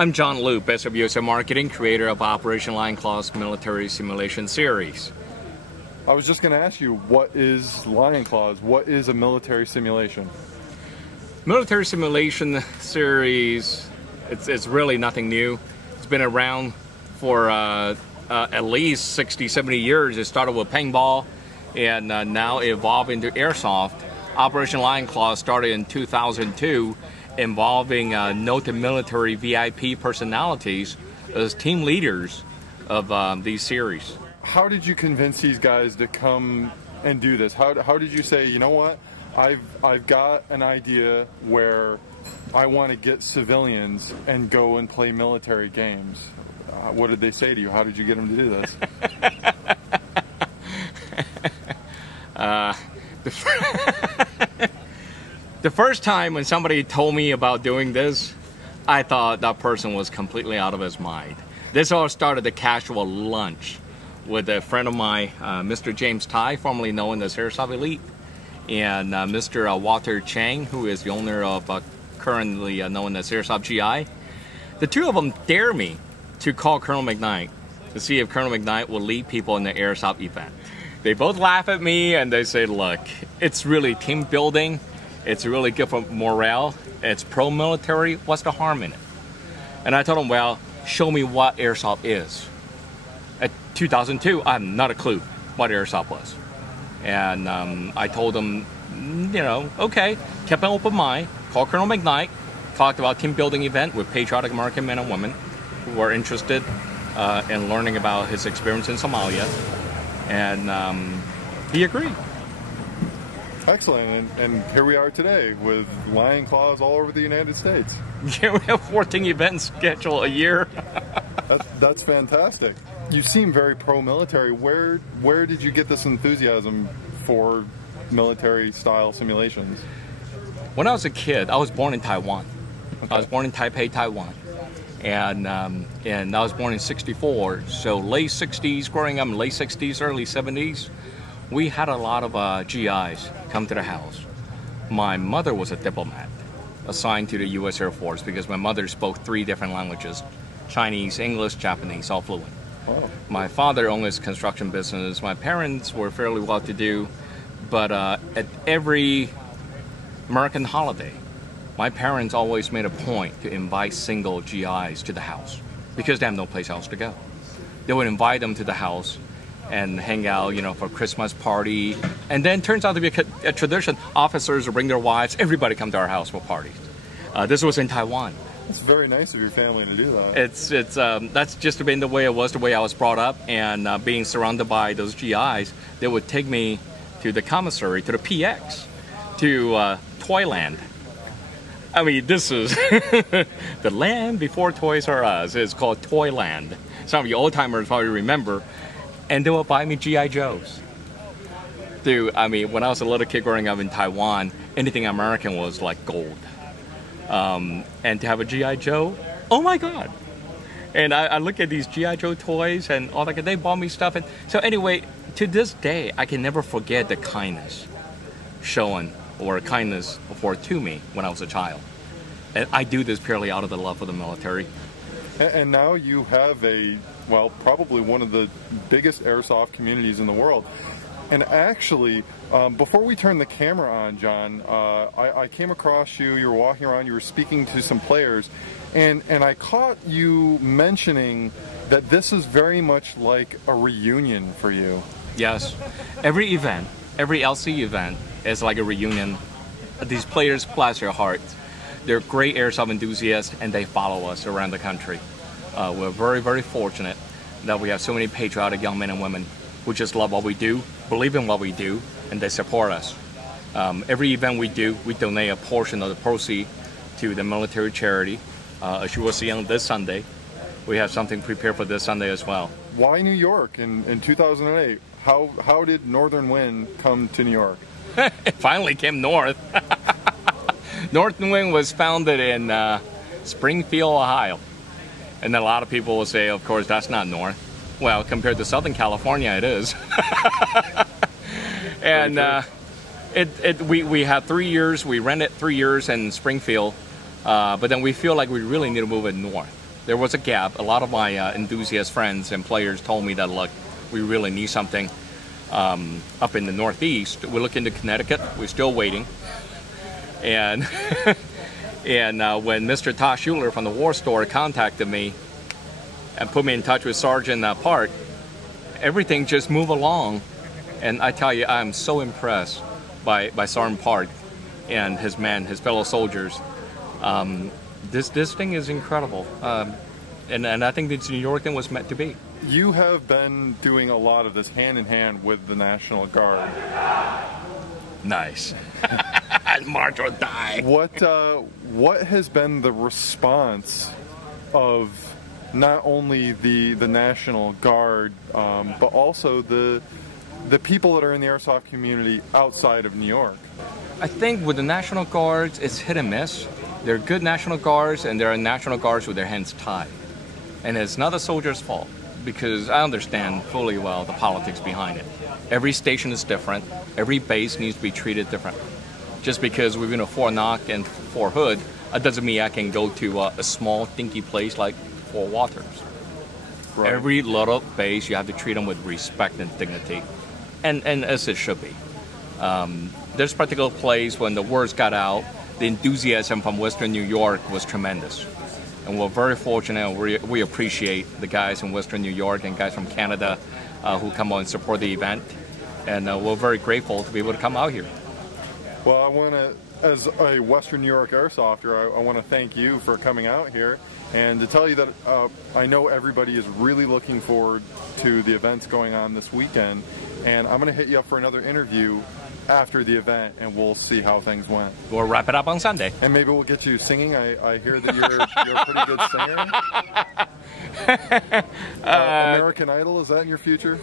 I'm John Liu, Best of USA Marketing, creator of Operation Lion Claw's Military Simulation Series. I was just going to ask you, what is Lion Claws? What is a military simulation? Military Simulation Series, it's really nothing new. It's been around for at least 60, 70 years. It started with paintball and now evolved into airsoft. Operation Lion Claw started in 2002, involving noted military VIP personalities as team leaders of these series. How did you convince these guys to come and do this? How did you say, you know what, I've got an idea where I want to get civilians and go and play military games? What did they say to you? How did you get them to do this? The first time when somebody told me about doing this, I thought that person was completely out of his mind. This all started a casual lunch with a friend of mine, Mr. James Tai, formerly known as Airsoft Elite, and Mr. Walter Chang, who is the owner of currently known as Airsoft GI. The two of them dared me to call Colonel McKnight to see if Colonel McKnight will lead people in the Airsoft event. They both laugh at me and they say, look, it's really team building. It's really good for morale. It's pro-military. What's the harm in it? And I told them, well, show me what airsoft is. At 2002, I had not a clue what airsoft was. And I told them, you know, okay, kept an open mind, called Colonel McKnight, talked about team building event with patriotic American men and women who were interested in learning about his experience in Somalia. And he agreed. Excellent, and here we are today with Lion Claws all over the United States. Yeah, we have 14 events scheduled a year. That's fantastic. You seem very pro-military. Where did you get this enthusiasm for military-style simulations? When I was a kid, I was born in Taiwan. Okay. I was born in Taipei, Taiwan. And I was born in '64, so late 60s, growing up in late 60s, early 70s, we had a lot of GIs come to the house. My mother was a diplomat assigned to the U.S. Air Force because my mother spoke 3 different languages, Chinese, English, Japanese, all fluent. Oh. My father owned his construction business. My parents were fairly well-to-do, but at every American holiday, my parents always made a point to invite single GIs to the house because they have no place else to go. They would invite them to the house and hang out, you know, for Christmas party. And then it turns out to be a tradition. Officers will bring their wives. Everybody come to our house for parties. This was in Taiwan. It's very nice of your family to do that. That's just been the way it was, the way I was brought up. And being surrounded by those GIs, they would take me to the commissary, to the PX, to Toyland. I mean, this is the land before Toys R Us. It's called Toyland. Some of you old-timers probably remember. And they would buy me G.I. Joes. Dude, I mean, when I was a little kid growing up in Taiwan, anything American was like gold. And to have a G.I. Joe, oh my God. And I look at these G.I. Joe toys and all that, they bought me stuff. And so anyway, to this day, I can never forget the kindness shown or kindness afforded to me when I was a child. And I do this purely out of the love for the military. And now you have well, probably one of the biggest airsoft communities in the world. And actually, before we turned the camera on, John, I came across you. You were walking around. You were speaking to some players, and I caught you mentioning that this is very much like a reunion for you. Yes, every event, every LC event is like a reunion. These players bless their hearts. They're great airsoft enthusiasts, and they follow us around the country. We're very, very fortunate that we have so many patriotic young men and women who just love what we do, believe in what we do, and they support us. Every event we do, we donate a portion of the proceeds to the military charity. As you will see on this Sunday, we have something prepared for this Sunday as well. Why New York in 2008? How did Northern Wind come to New York? It finally came north. Northern Wind was founded in Springfield, Ohio. And a lot of people will say, of course, that's not north. Well, compared to Southern California, it is. And we had 3 years, we rented 3 years in Springfield, but then we feel like we really need to move it north. there was a gap. A lot of my enthusiast friends and players told me that, look, we really need something up in the Northeast. We look into Connecticut. We're still waiting. And and when Mr. Todd Schuler from the War Store contacted me and put me in touch with Sergeant Park, everything just moved along. And I tell you, I'm so impressed by Sergeant Park and his men, his fellow soldiers. This thing is incredible. And I think this New York thing was meant to be. You have been doing a lot of this hand in hand with the National Guard. Nice. March or die. What has been the response of not only the National Guard, but also the people that are in the airsoft community outside of New York? I think with the National Guards, it's hit and miss. There are good National Guards, and there are National Guards with their hands tied. And it's not the soldiers' fault, because I understand fully well the politics behind it. Every station is different. Every base needs to be treated different. Just because we're in a Fort Knox and Fort Hood, that doesn't mean I can go to a small, dinky place like Fort Waters. Right. Every little base, you have to treat them with respect and dignity, and as it should be. There's a particular place when the words got out, the enthusiasm from Western New York was tremendous. And we're very fortunate, and we appreciate the guys in Western New York and guys from Canada who come out and support the event. And we're very grateful to be able to come out here. Well, I want to, as a Western New York airsofter, I want to thank you for coming out here and to tell you that I know everybody is really looking forward to the events going on this weekend. And I'm going to hit you up for another interview after the event, and we'll see how things went. We'll wrap it up on Sunday. And maybe we'll get you singing. I hear that you're a pretty good singer. American Idol, is that in your future?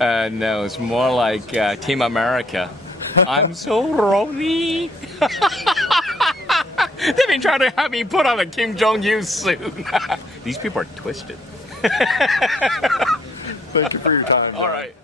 No, it's more like Team America. I'm so Romy. They've been trying to have me put on a Kim Jong-un suit. These people are twisted. Thank you for your time. All right.